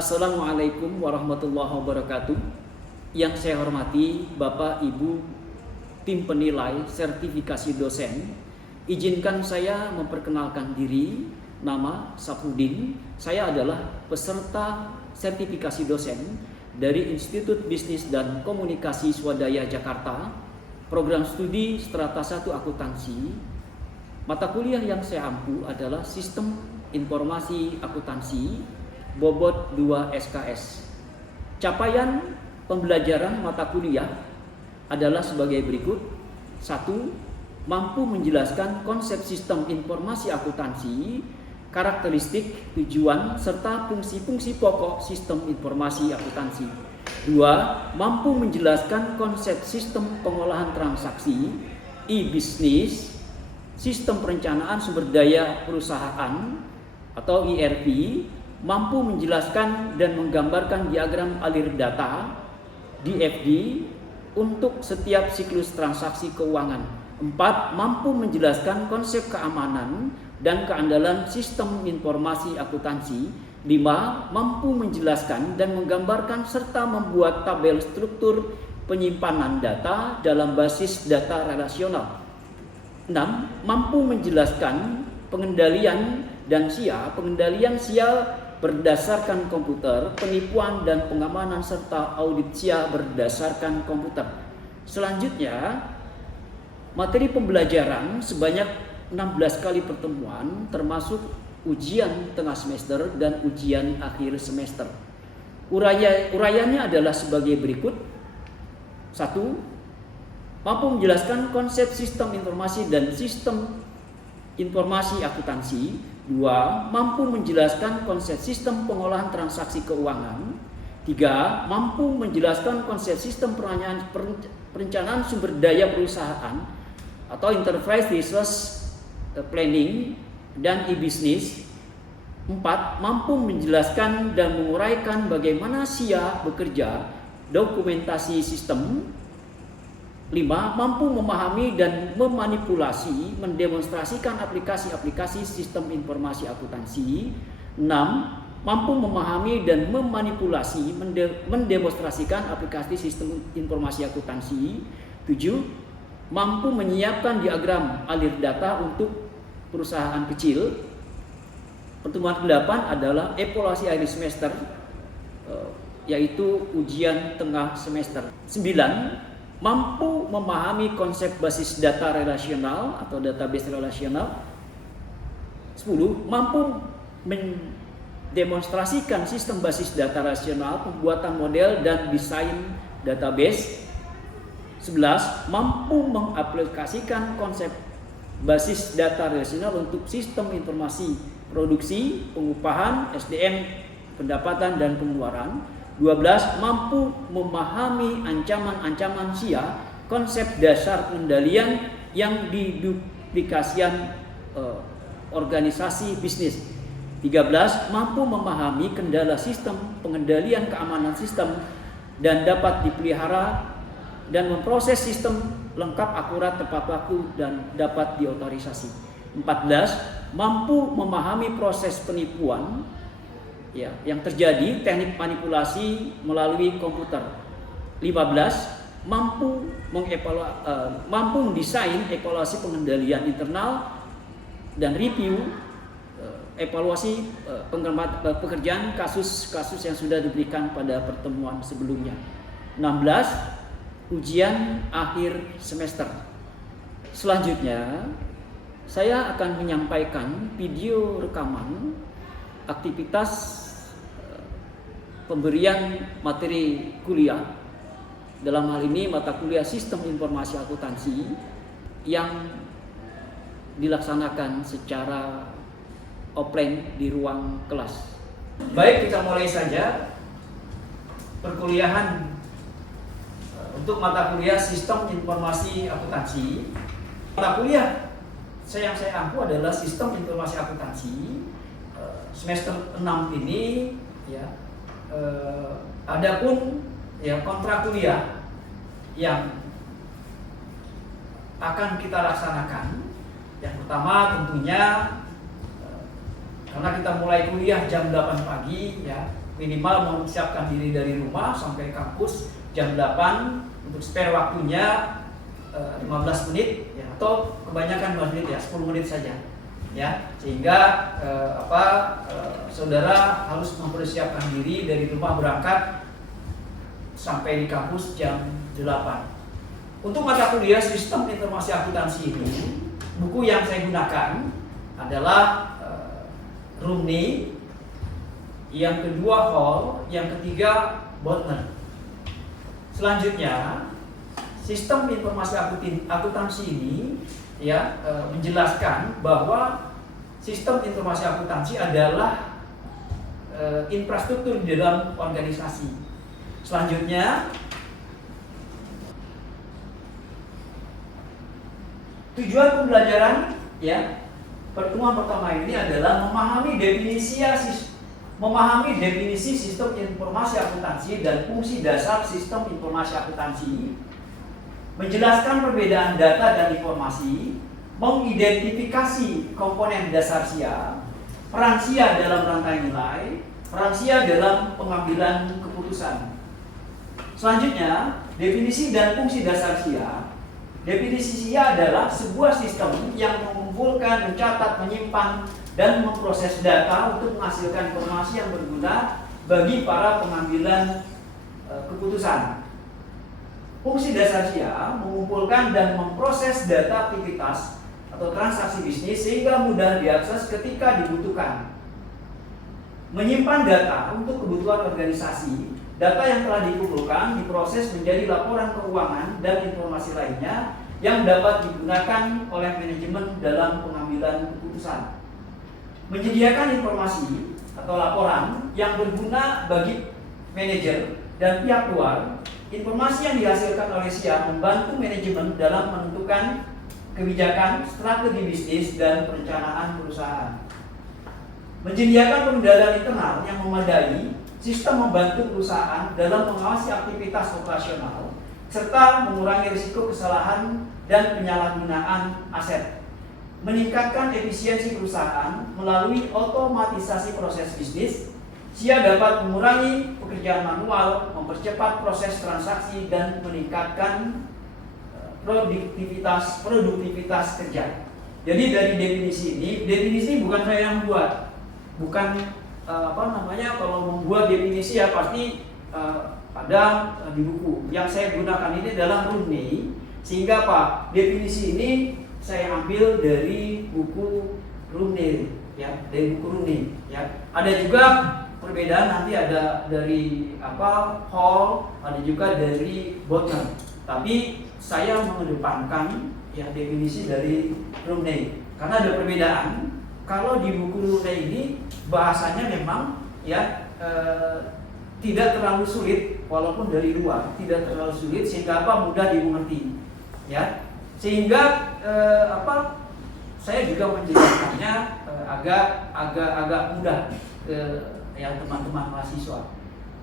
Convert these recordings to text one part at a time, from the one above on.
Assalamualaikum warahmatullahi wabarakatuh. Yang saya hormati Bapak Ibu tim penilai sertifikasi dosen, izinkan saya memperkenalkan diri. Nama Sapudin. Saya adalah peserta sertifikasi dosen dari Institut Bisnis dan Komunikasi Swadaya Jakarta, program studi Strata 1 Akuntansi. Mata kuliah yang saya ampu adalah Sistem Informasi Akuntansi bobot 2 SKS. Capaian pembelajaran mata kuliah adalah sebagai berikut. 1. Mampu menjelaskan konsep sistem informasi akuntansi, karakteristik, tujuan, serta fungsi-fungsi pokok sistem informasi akuntansi. 2. Mampu menjelaskan konsep sistem pengolahan transaksi, e-bisnis, sistem perencanaan sumber daya perusahaan atau ERP, mampu menjelaskan dan menggambarkan diagram alir data DFD untuk setiap siklus transaksi keuangan. 4. Mampu menjelaskan konsep keamanan dan keandalan sistem informasi akuntansi. 5. Mampu menjelaskan dan menggambarkan serta membuat tabel struktur penyimpanan data dalam basis data relasional. 6. Mampu menjelaskan pengendalian dan pengendalian SIA berdasarkan komputer, penipuan dan pengamanan serta audit SIA berdasarkan komputer. Selanjutnya, materi pembelajaran sebanyak 16 kali pertemuan termasuk ujian tengah semester dan ujian akhir semester. Uraiannya adalah sebagai berikut. 1. Mampu menjelaskan konsep sistem informasi dan sistem informasi akuntansi. 2. Mampu menjelaskan konsep sistem pengolahan transaksi keuangan. 3. Mampu menjelaskan konsep sistem perencanaan sumber daya perusahaan atau enterprise resource planning dan e-business. 4. Mampu menjelaskan dan menguraikan bagaimana SIA bekerja, dokumentasi sistem. 5. Mampu memahami dan memanipulasi, mendemonstrasikan aplikasi-aplikasi sistem informasi akuntansi. 6. Mampu memahami dan memanipulasi, mendemonstrasikan aplikasi sistem informasi akuntansi. 7. Mampu menyiapkan diagram alir data untuk perusahaan kecil. Pertemuan ke-8 adalah evaluasi akhir semester, yaitu ujian tengah semester. 9. Mampu memahami konsep basis data relasional atau database relasional. 10. Mampu mendemonstrasikan sistem basis data relasional, pembuatan model dan desain database. 11. Mampu mengaplikasikan konsep basis data relasional untuk sistem informasi produksi, pengupahan, SDM, pendapatan dan pengeluaran. 12. Mampu memahami ancaman-ancaman SIA, konsep dasar pengendalian yang diduplikasian organisasi bisnis. 13. Mampu memahami kendala sistem, pengendalian keamanan sistem dan dapat dipelihara dan memproses sistem lengkap, akurat, tepat waktu dan dapat diotorisasi. 14. Mampu memahami proses penipuan yang terjadi, teknik manipulasi melalui komputer. 15. Mampu mendesain evaluasi pengendalian internal dan review evaluasi pekerjaan kasus-kasus yang sudah diberikan pada pertemuan sebelumnya. 16. Ujian akhir semester. Selanjutnya, saya akan menyampaikan video rekaman aktivitas pemberian materi kuliah, dalam hal ini mata kuliah Sistem Informasi Akuntansi, yang dilaksanakan secara offline di ruang kelas. Baik, kita mulai saja perkuliahan untuk mata kuliah Sistem Informasi Akuntansi. Mata kuliah yang saya ampu adalah Sistem Informasi Akuntansi. Semester 6 ini adapun kontrak kuliah yang akan kita laksanakan, yang pertama tentunya karena kita mulai kuliah jam 8 pagi minimal mempersiapkan diri dari rumah sampai kampus jam 8, untuk spare waktunya 15 menit ya, atau kebanyakan 15 menit ya, 10 menit saja ya, sehingga saudara harus mempersiapkan diri dari rumah berangkat sampai di kampus jam 8. Untuk mata kuliah Sistem Informasi Akuntansi ini, buku yang saya gunakan adalah Rumney, yang kedua Hall, yang ketiga Botner. Selanjutnya, Sistem Informasi Akuntansi ini ya menjelaskan bahwa sistem informasi akuntansi adalah infrastruktur di dalam organisasi. Selanjutnya, tujuan pembelajaran ya pertemuan pertama ini adalah memahami definisi sistem informasi akuntansi dan fungsi dasar sistem informasi akuntansi, menjelaskan perbedaan data dan informasi, mengidentifikasi komponen dasar SIA, peran SIA dalam rantai nilai, peran SIA dalam pengambilan keputusan. Selanjutnya, definisi dan fungsi dasar SIA. Definisi SIA adalah sebuah sistem yang mengumpulkan, mencatat, menyimpan, dan memproses data untuk menghasilkan informasi yang berguna bagi para pengambilan keputusan. Fungsi dasar SIA mengumpulkan dan memproses data aktivitas atau transaksi bisnis sehingga mudah diakses ketika dibutuhkan. Menyimpan data untuk kebutuhan organisasi. Data yang telah dikumpulkan diproses menjadi laporan keuangan dan informasi lainnya yang dapat digunakan oleh manajemen dalam pengambilan keputusan. Menyediakan informasi atau laporan yang berguna bagi manajer dan pihak luar. Informasi yang dihasilkan oleh SIA membantu manajemen dalam menentukan kebijakan, strategi bisnis, dan perencanaan perusahaan. Menyediakan pengendalian internal yang memadai. Sistem membantu perusahaan dalam mengawasi aktivitas operasional serta mengurangi risiko kesalahan dan penyalahgunaan aset. Meningkatkan efisiensi perusahaan melalui otomatisasi proses bisnis. SIA dapat mengurangi pekerjaan manual, mempercepat proses transaksi, dan meningkatkan produktivitas kerja. Jadi dari definisi ini bukan saya yang buat, bukan kalau membuat definisi ya pasti ada di buku. Yang saya gunakan ini adalah Rumney, sehingga definisi ini saya ambil dari buku Rumney ya, dari buku Rumney ya. Ada juga perbedaan, nanti ada dari Hall, ada juga dari Botner. Tapi saya mengedepankan ya definisi dari Rumney karena ada perbedaan. Kalau di buku Rumney ini bahasanya memang ya tidak terlalu sulit, walaupun dari luar tidak terlalu sulit sehingga mudah dimengerti ya, sehingga saya juga menjelaskannya agak mudah ke ya teman-teman mahasiswa.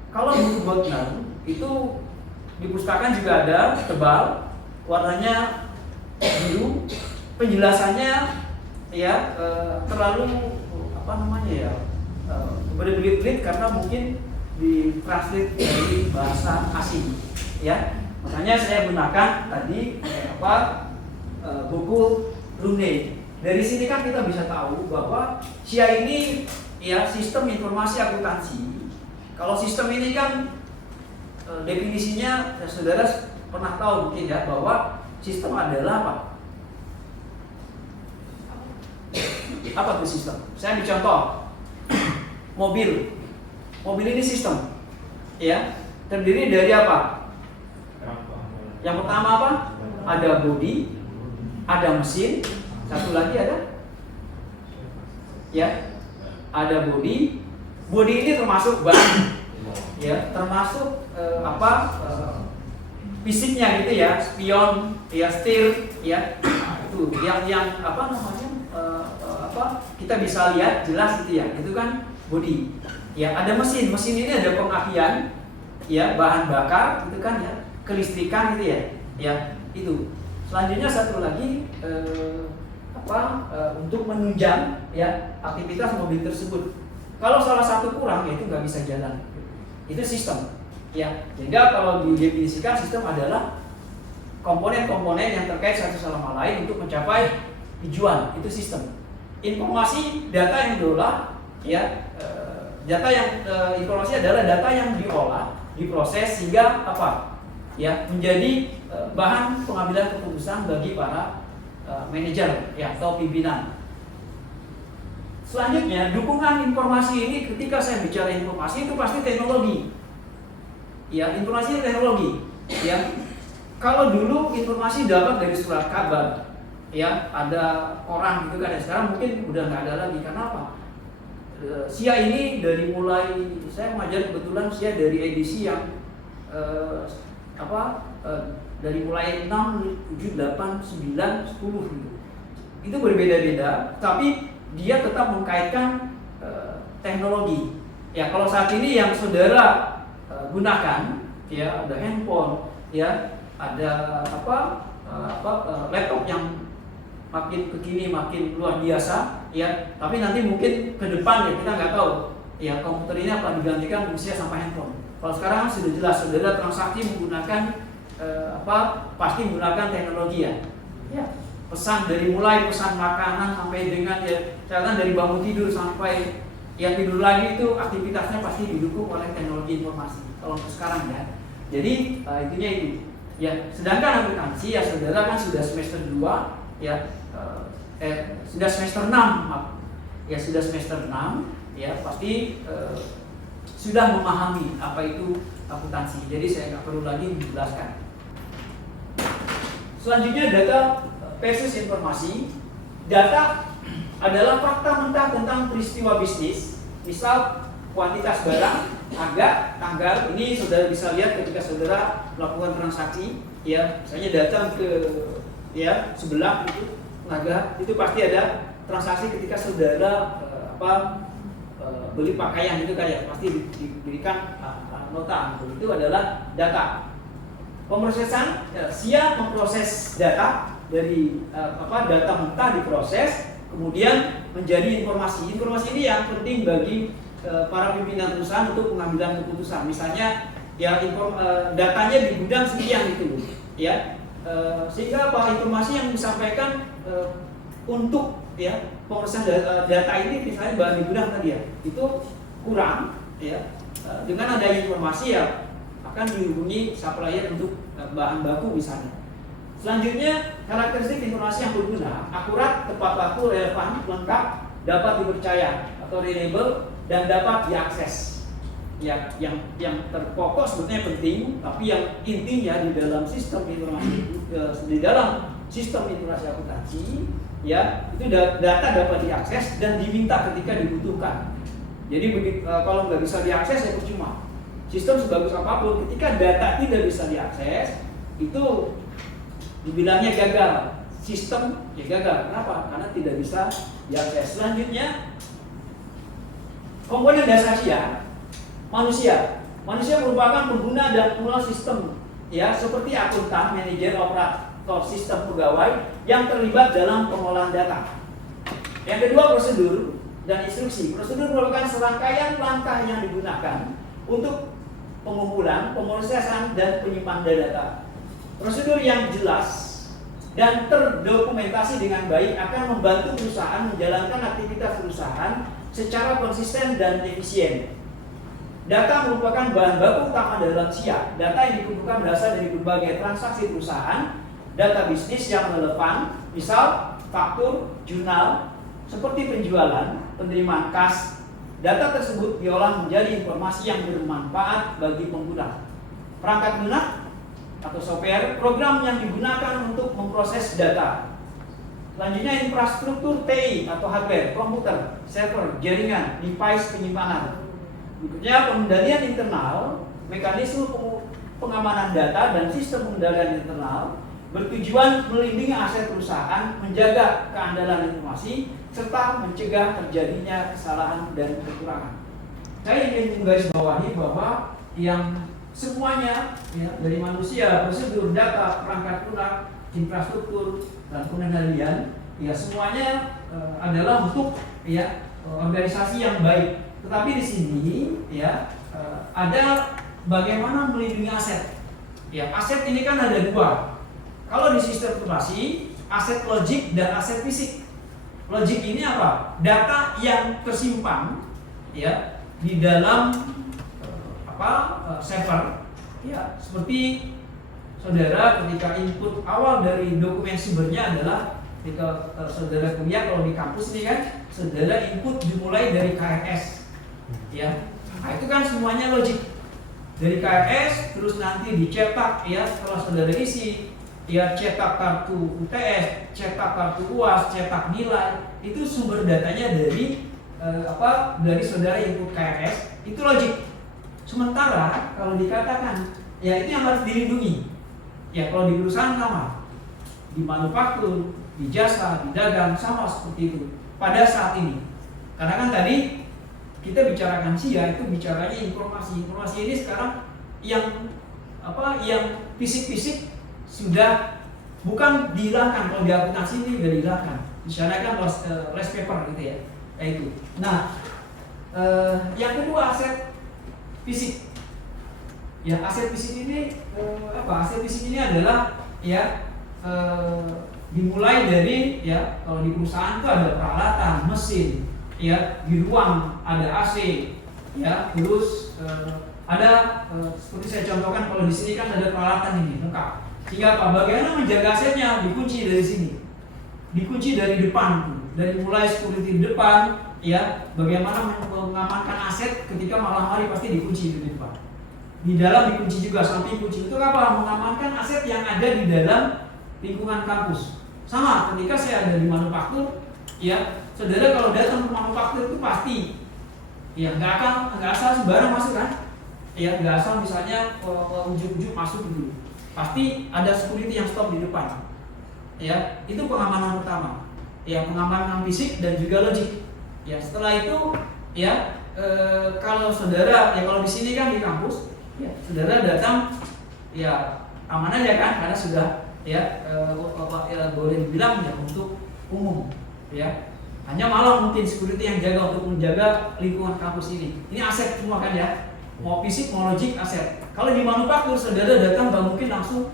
Kalau buku Botner itu di pustakaan juga ada, tebal, warnanya biru, penjelasannya ya terlalu berbelit-belit karena mungkin ditranslate dari bahasa asing ya. Makanya saya gunakan tadi buku Rumney. Dari sini kan kita bisa tahu bahwa SIA ini ya sistem informasi akuntansi. Kalau sistem ini kan definisinya ya, saudara pernah tahu mungkin ya bahwa sistem adalah apa itu sistem? Saya ambil contoh mobil. Mobil ini sistem ya, terdiri dari apa? Yang pertama apa? Ada bodi, ada mesin, satu lagi ada ya, ada bodi. Bodi ini termasuk ban ya, termasuk fisiknya gitu ya, spion ya, setir ya, itu yang kita bisa lihat jelas gitu ya, itu kan bodi ya. Ada mesin ini ada pengapian ya, bahan bakar itu kan ya, kelistrikan gitu ya ya, itu. Selanjutnya satu lagi untuk menunjang ya aktivitas mobil tersebut Kalau salah satu kurang, ya itu nggak bisa jalan. Itu sistem. Ya, sehingga kalau didefinisikan sistem adalah komponen-komponen yang terkait satu sama lain untuk mencapai tujuan. Itu sistem. Informasi, data yang diolah, ya, informasi adalah data yang diolah, diproses sehingga apa? Ya, menjadi bahan pengambilan keputusan bagi para manajer, ya, atau pimpinan. Selanjutnya, dukungan informasi ini ketika saya bicara informasi itu pasti teknologi. Ya, informasi teknologi. Ya, kalau dulu informasi dapat dari surat kabar, ya, ada orang gitu kan, sekarang mungkin udah nggak ada lagi. Karena apa? SIA ini dari mulai saya mengajar kebetulan SIA dari edisi yang dari mulai 6, 7, 8, 9, 10 gitu. Itu berbeda-beda, tapi dia tetap mengkaitkan teknologi. Ya, kalau saat ini yang saudara gunakan, ya, ada handphone, ya, ada laptop yang makin kekini makin luar biasa, ya. Tapi nanti mungkin ke depan, ya, kita nggak tahu, ya, komputer ini akan digantikan usia sampai handphone. Kalau sekarang sudah jelas saudara transaksi menggunakan pasti menggunakan teknologi, ya. Ya. Pesan dari mulai pesan makanan sampai dengan, ya, catatan dari bangun tidur sampai yang tidur lagi itu aktivitasnya pasti didukung oleh teknologi informasi. Kalau untuk sekarang, ya. Jadi intinya itu. Ya, sedangkan akuntansi, ya, saudara kan sudah semester 2, ya, sudah semester 6, ya, sudah semester 6, ya, pasti sudah memahami apa itu akuntansi. Jadi saya nggak perlu lagi menjelaskan. Selanjutnya, data versus informasi. Data adalah fakta mentah tentang peristiwa bisnis, misal kuantitas barang, harga, tanggal. Ini saudara bisa lihat ketika saudara melakukan transaksi, ya, misalnya datang ke, ya, sebelah itu harga, itu pasti ada transaksi ketika saudara beli pakaian itu kan, ya, pasti diberikan nota. Itu adalah data. Pemrosesan, ya, SIA memproses data dari data mentah diproses, kemudian menjadi informasi. Informasi ini yang penting bagi para pimpinan perusahaan untuk pengambilan keputusan. Misalnya, ya, datanya di gudang sekian itu, ya, sehingga informasi yang disampaikan untuk, ya, pemrosesan data ini, misalnya bahan di gudang tadi, ya, itu kurang, ya. Dengan adanya informasi, ya, akan dihubungi supplier untuk bahan baku misalnya. Selanjutnya, karakteristik informasi yang berguna, akurat, tepat waktu, relevan, lengkap, dapat dipercaya atau reliable, dan dapat diakses. Ya, yang terpokok sebetulnya penting, tapi yang intinya di dalam sistem informasi akuntansi, ya, itu data dapat diakses dan diminta ketika dibutuhkan. Jadi kalau nggak bisa diakses, ya percuma. Sistem sebagus apapun, ketika data tidak bisa diakses, itu dibilangnya gagal. Sistem, ya, gagal. Kenapa? Karena tidak bisa diakses. Selanjutnya, komponen dasar SIA, manusia. Manusia merupakan pengguna dan pengelola sistem, ya, seperti akuntan, manajer, operator sistem, pegawai yang terlibat dalam pengolahan data. Yang kedua, prosedur dan instruksi. Prosedur merupakan serangkaian langkah yang digunakan untuk pengumpulan, pemrosesan, dan penyimpanan data. Prosedur yang jelas dan terdokumentasi dengan baik akan membantu perusahaan menjalankan aktivitas perusahaan secara konsisten dan efisien. Data merupakan bahan baku utama dalam SIA. Data yang dikumpulkan berasal dari berbagai transaksi perusahaan, data bisnis yang relevan, misal faktur, jurnal, seperti penjualan, penerimaan kas. Data tersebut diolah menjadi informasi yang bermanfaat bagi pengguna. Perangkat lunak atau software, program yang digunakan untuk memproses data. Selanjutnya, infrastruktur TI atau hardware, komputer, server, jaringan, device penyimpanan. Berikutnya, pengendalian internal, mekanisme pengamanan data dan sistem pengendalian internal bertujuan melindungi aset perusahaan, menjaga keandalan informasi, serta mencegah terjadinya kesalahan dan kekurangan. Saya ingin menggarisbawahi bahwa yang semuanya, ya, dari manusia, prosedur, data, perangkat lunak, infrastruktur, dan pengendalian, ya, semuanya adalah untuk, ya, organisasi yang baik. Tetapi di sini ya ada bagaimana melindungi aset. Ya, aset ini kan ada dua. Kalau di sistem informasi, aset logik dan aset fisik. Logik ini apa? Data yang tersimpan ya di dalam server. Ya, seperti saudara ketika input awal dari dokumen sumbernya adalah ketika saudara kuliah kalau di kampus ini kan saudara input dimulai dari KRS. Ya. Nah, itu kan semuanya logik. Dari KRS terus nanti dicetak ya setelah saudara isi ya cetak kartu UTS, cetak kartu UAS, cetak nilai, itu sumber datanya dari dari saudara input KRS, itu logik. Sementara kalau dikatakan ya itu yang harus dilindungi. Ya kalau di perusahaan sama, di manufaktur, di jasa, di dagang sama seperti itu pada saat ini. Karena kan tadi kita bicarakan SIA itu bicaranya informasi. Informasi ini sekarang yang fisik-fisik sudah bukan dihilangkan. Kalau di akuntansi ini sudah dihilangkan. Di sana kan less paper gitu ya. Kayak itu. Nah, yang kedua aset fisik. Ya, aset fisik ini Aset fisik ini adalah ya dimulai dari ya kalau di perusahaan itu ada peralatan, mesin, ya di ruang ada AC, ya terus ada seperti saya contohkan kalau di sini kan ada peralatan ini lengkap. Sehingga apa? Bagaimana menjaga asetnya dikunci dari sini, dikunci dari depan, dari mulai security di depan, ya bagaimana mengamankan aset ketika malam hari pasti dikunci di depan. Di dalam dikunci juga, samping kunci itu apa? Mengamankan aset yang ada di dalam lingkungan kampus. Sama ketika saya ada di manufaktur, ya saudara kalau datang ke manufaktur itu pasti, ya nggak asal sembarang masuk kan? Ya nggak asal misalnya ujuk-ujuk masuk dulu. Pasti ada security yang stop di depan. Ya itu pengamanan pertama. Ya pengamanan fisik dan juga logik. Ya setelah itu, ya kalau saudara, ya kalau di sini kan di kampus. Ya, saudara datang, ya aman aja kan, karena sudah ya boleh dibilang ya untuk umum, ya hanya malam mungkin security yang jaga untuk menjaga lingkungan kampus ini. Ini aset semua kan ya, mau fisik mau logik aset. Kalau di manufaktur saudara datang nggak mungkin langsung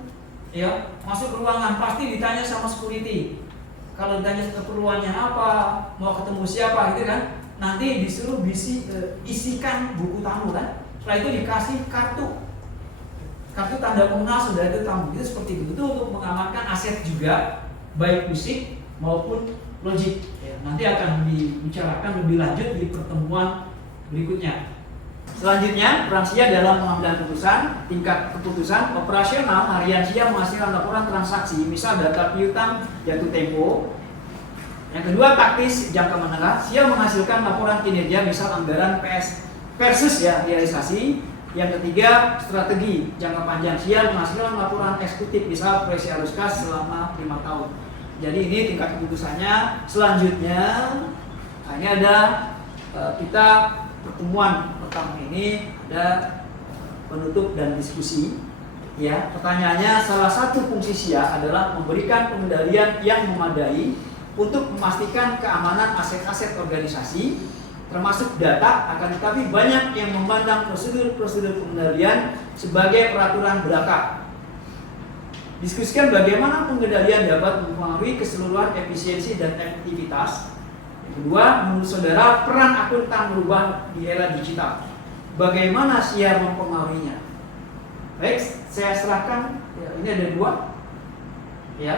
ya masuk ke ruangan, pasti ditanya sama security. Kalau ditanya keperluannya apa, mau ketemu siapa gitu kan, nanti disuruh isikan buku tamu kan. Setelah itu dikasih kartu tanda pengenal saudara itu tamu. Itu seperti itu. Itu untuk mengamankan aset juga, baik fisik maupun logik. Ya, nanti akan dibicarakan lebih lanjut di pertemuan berikutnya. Selanjutnya, peran SIA dalam pengambilan keputusan. Tingkat keputusan operasional harian SIA menghasilkan laporan transaksi, misal data piutang jatuh tempo. Yang kedua, taktis jangka menengah. SIA menghasilkan laporan kinerja, misal anggaran PS versus ya realisasi. Yang ketiga, strategi jangka panjang. SIA menghasilkan laporan eksekutif, misal proyeksi arus kas selama 5 tahun. Jadi ini tingkat keputusannya. Selanjutnya, ini ada kita pertemuan pertama ini ada penutup dan diskusi. Ya, pertanyaannya, salah satu fungsi SIA adalah memberikan pengendalian yang memadai untuk memastikan keamanan aset-aset organisasi, termasuk data. Akan tetapi banyak yang memandang prosedur-prosedur pengendalian sebagai peraturan belaka. Diskusikan bagaimana pengendalian dapat mempengaruhi keseluruhan efisiensi dan efektivitas. Kedua, menurut saudara, peran akuntan berubah di era digital. Bagaimana SIA mempengaruhinya? Baik, saya serahkan. Ya, ini ada dua. Ya,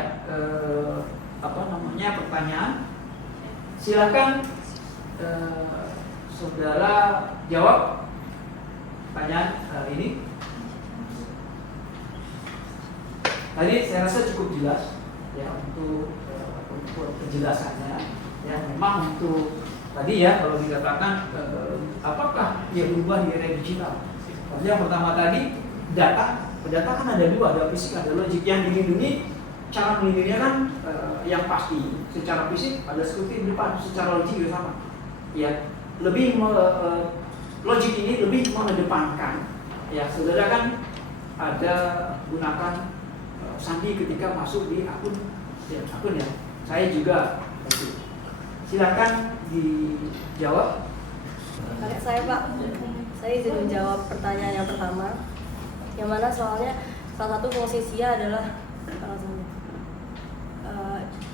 pertanyaan. Silakan saudara jawab pertanyaan ini. Tadi saya rasa cukup jelas ya untuk kejelasannya. Ya, memang untuk tadi ya kalau dikatakan apakah dia berubah di era digital. Yang pertama tadi data kan ada dua, ada fisik, ada logik. Yang dilindungi, cara melindunginya kan yang pasti secara fisik ada security di depan, secara logik juga sama. Ya, lebih logik ini lebih mengedepankan. Ya, saudara kan ada gunakan sandi ketika masuk di akun ya. Saya juga. Silakan dijawab. Kakak saya Pak, saya izin menjawab pertanyaan yang pertama, yang mana soalnya salah satu fungsi SIA adalah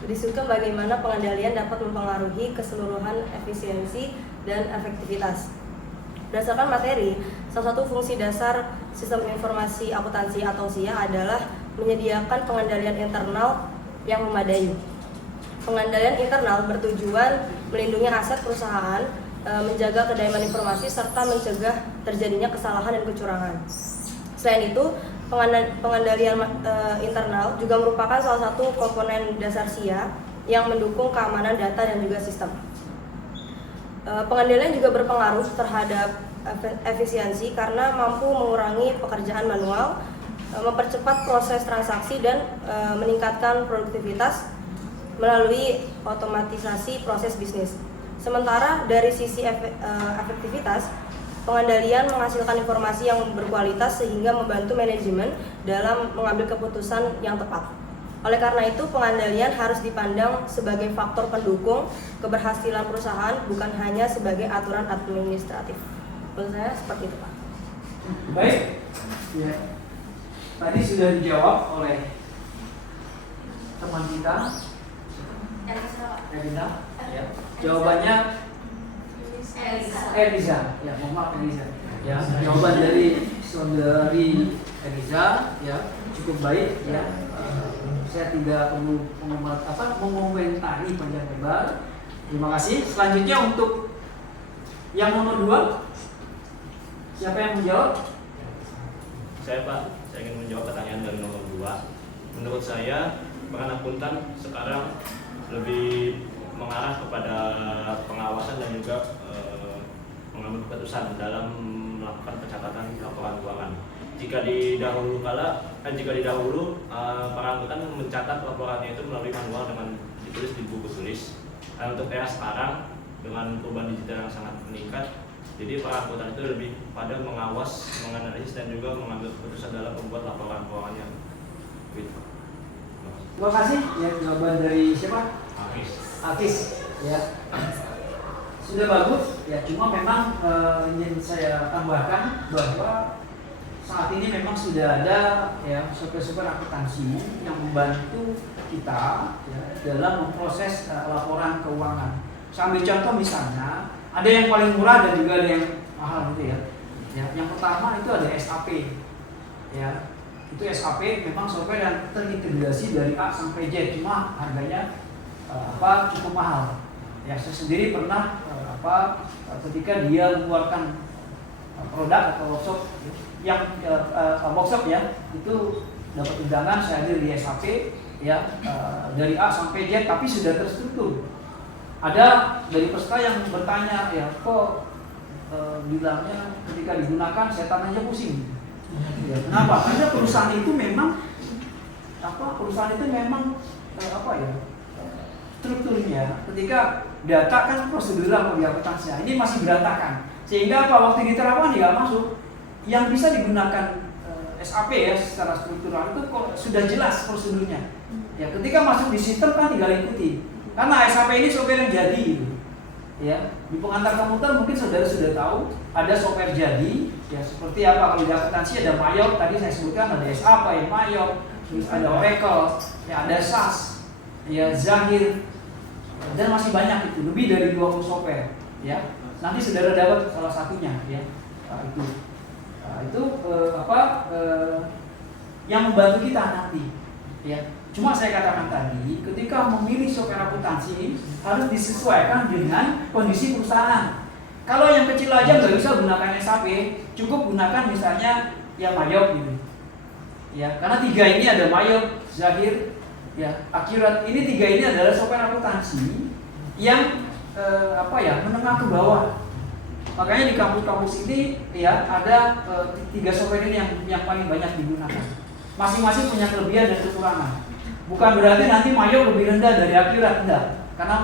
disebutkan bagaimana pengendalian dapat mempengaruhi keseluruhan efisiensi dan efektivitas. Berdasarkan materi, salah satu fungsi dasar sistem informasi akuntansi atau SIA adalah menyediakan pengendalian internal yang memadai. Pengendalian internal bertujuan melindungi aset perusahaan, menjaga kedalaman informasi, serta mencegah terjadinya kesalahan dan kecurangan. Selain itu, pengendalian internal juga merupakan salah satu komponen dasar SIA yang mendukung keamanan data dan juga sistem. Pengendalian juga berpengaruh terhadap efisiensi karena mampu mengurangi pekerjaan manual, mempercepat proses transaksi, dan meningkatkan produktivitas melalui otomatisasi proses bisnis. Sementara dari sisi efektivitas, pengendalian menghasilkan informasi yang berkualitas sehingga membantu manajemen dalam mengambil keputusan yang tepat. Oleh karena itu, pengendalian harus dipandang sebagai faktor pendukung keberhasilan perusahaan, bukan hanya sebagai aturan administratif. Menurut saya seperti itu, Pak. Baik, ya. Tadi sudah dijawab oleh teman kita, Elisa. Ya. Jawabannya Eliza. Ya, mohon maaf Eliza. Ya, jawaban dari saudari Eliza ya cukup baik ya. Saya tidak perlu mengomentari panjang lebar. Terima kasih. Selanjutnya untuk yang nomor 2, siapa yang menjawab? Saya Pak, saya ingin menjawab pertanyaan dari nomor 2. Menurut saya, peran akuntan sekarang lebih mengarah kepada pengawasan dan juga mengambil keputusan dalam melakukan pencatatan laporan keuangan. Jika didahulu para akuntan mencatat laporannya itu melalui manual dengan ditulis di buku tulis. Dan untuk era sekarang dengan perubahan digital yang sangat meningkat, jadi para akuntan itu lebih pada mengawas, menganalisis dan juga mengambil keputusan dalam membuat laporan keuangannya. Gitu. Terima kasih. Ya, jawaban dari siapa? Akis. Ya. Sudah bagus. Ya, cuma memang ingin saya tambahkan bahwa saat ini memang sudah ada ya software akuntansi yang membantu kita ya, dalam memproses laporan keuangan. Saya ambil contoh misalnya, ada yang paling murah dan juga ada yang mahal gitu ya. Ya, yang pertama itu ada SAP. Ya, itu SAP memang software yang terintegrasi dari A sampai Z, cuma harganya cukup mahal. Ya, saya sendiri pernah ketika dia mengeluarkan produk atau workshop yang workshop ya itu dapat undangan, saya hadir di SAP ya dari A sampai Z tapi sudah terstruktur. Ada dari peserta yang bertanya ya kok bilangnya ketika digunakan setan aja pusing. Ya, kenapa? Karena perusahaan itu memang strukturnya ketika data kan prosedural di akuntansi ini masih berantakan sehingga waktu diterapkan nggak masuk. Yang bisa digunakan SAP ya secara struktural itu kok sudah jelas prosedurnya. Ya, ketika masuk di sistem kan tinggal ikuti. Karena SAP ini software yang jadi gitu. Ya, di pengantar komputer mungkin saudara sudah tahu ada software jadi ya seperti apa kalau di akuntansi ada Mayor tadi saya sebutkan ada SAP ya Mayor, terus ada Oracle, ya ada SAS, ya Zahir dan masih banyak itu lebih dari 20 software ya. Nanti saudara dapat salah satunya ya. Yang membantu kita nanti ya. Cuma saya katakan tadi ketika memilih software akuntansi harus disesuaikan dengan kondisi perusahaan. Kalau yang kecil aja nggak bisa gunakan SAP, cukup gunakan misalnya ya Mayor gitu ya, karena 3 ini ada Mayor, Zahir ya, Accurate. Ini 3 ini adalah software akuntansi yang menengah ke bawah. Makanya di kampus-kampus ini ya ada 3 software ini yang paling banyak digunakan. Masing-masing punya kelebihan dan kekurangan. Bukan berarti nanti Mayor lebih rendah dari Accurate, enggak. Karena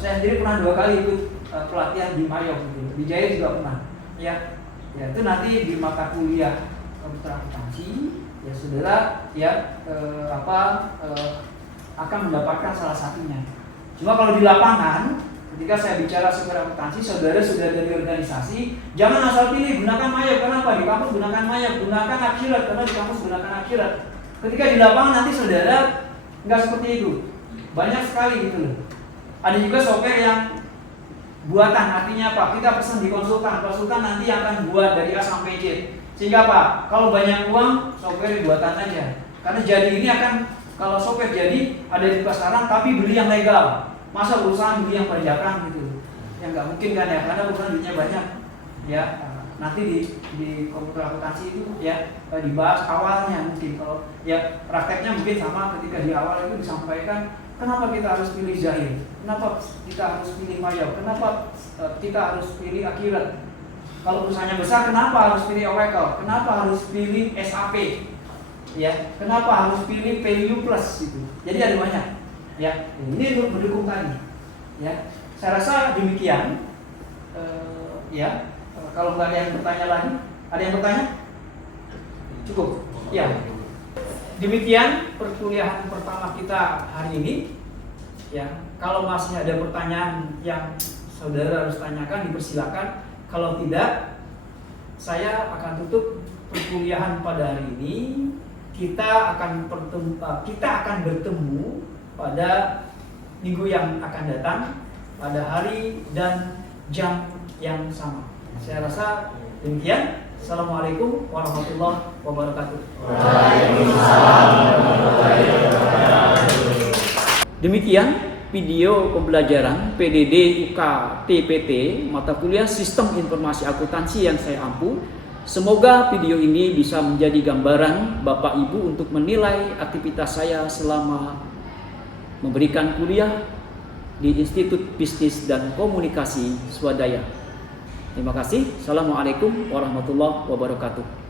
saya sendiri pernah 2 kali ikut pelatihan di Mayor gitu. Di Jaya juga pernah. Ya itu nanti di mata kuliah komputer akuntansi ya saudara ya akan mendapatkan salah satunya. Cuma kalau di lapangan Ketika saya bicara software akuntansi, saudara sudah dari organisasi, jangan asal pilih gunakan Maya. Kenapa? Di kampus gunakan Maya, gunakan Akhirat karena di kampus gunakan Akhirat. Ketika di lapangan nanti saudara nggak seperti itu. Banyak sekali gitu loh. Ada juga software yang buatan, artinya apa? Kita pesan di konsultan nanti yang akan buat dari A sampai Z. Sehingga apa? Kalau banyak uang, software buatan aja. Karena jadi ini akan, kalau software jadi ada di pasaran tapi beli yang legal. Masa perusahaan beli yang perjakan gitu? Ya nggak mungkin kan ya, karena perusahaan duitnya banyak. Ya, nanti di komputer akuntansi itu ya dibahas awalnya mungkin, kalau ya prakteknya mungkin sama ketika di awal itu disampaikan kenapa kita harus pilih Zahir, kenapa kita harus pilih Maya, kenapa kita harus pilih Akhirat. Kalau perusahaannya besar, kenapa harus pilih Oracle, kenapa harus pilih SAP, ya, kenapa harus pilih Value Plus gitu. Jadi ada banyak. Ya, ini untuk mendukung tadi. Ya, saya rasa demikian. Kalau nggak ada yang bertanya lagi, ada yang bertanya? Cukup. Ya. Demikian perkuliahan pertama kita hari ini. Ya, kalau masih ada pertanyaan yang saudara harus tanyakan, dipersilakan. Kalau tidak, saya akan tutup perkuliahan pada hari ini. Kita akan bertemu pada minggu yang akan datang, pada hari dan jam yang sama. Saya rasa demikian. Assalamualaikum warahmatullahi wabarakatuh. Waalaikumsalam warahmatullahi wabarakatuh. Demikian video pembelajaran PDD UK TPT mata kuliah Sistem Informasi Akuntansi yang saya ampu. Semoga video ini bisa menjadi gambaran Bapak Ibu untuk menilai aktivitas saya selama memberikan kuliah di Institut Bisnis dan Komunikasi Swadaya. Terima kasih. Assalamualaikum warahmatullahi wabarakatuh.